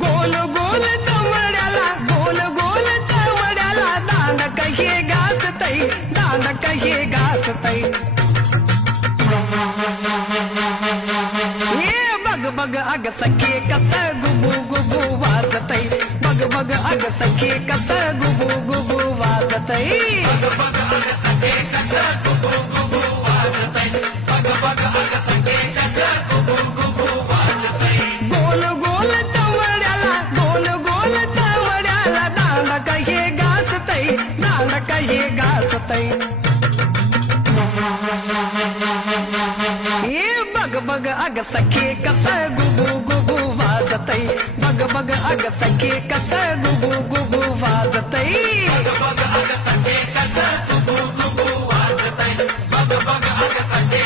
गोल गोल चमड्याला गोल गोल चमड्याला दांड कहे घासतई दांड कहे घासतई ये बग बग अग सखे कस गुबू गुबू वाजतई बग बग अग सखे कस गुबू गुबू वाजतई बग बग अग सखे कस गुबू गुबू वाजतई बग बग अग सखे कस गुबू गुबू वाजतई गोल गोल चमड्याला गोल गोल चमड्याला दांड कहे घासतई दांड कहे घासतई ये बग बग अग सखे कस गुबू गुबू वाजतई बग बग अग सखे कस गुबू गुबू वाजतई बग बग अग सखे कस गुबू गुबू वाजतई बग बग अग सखे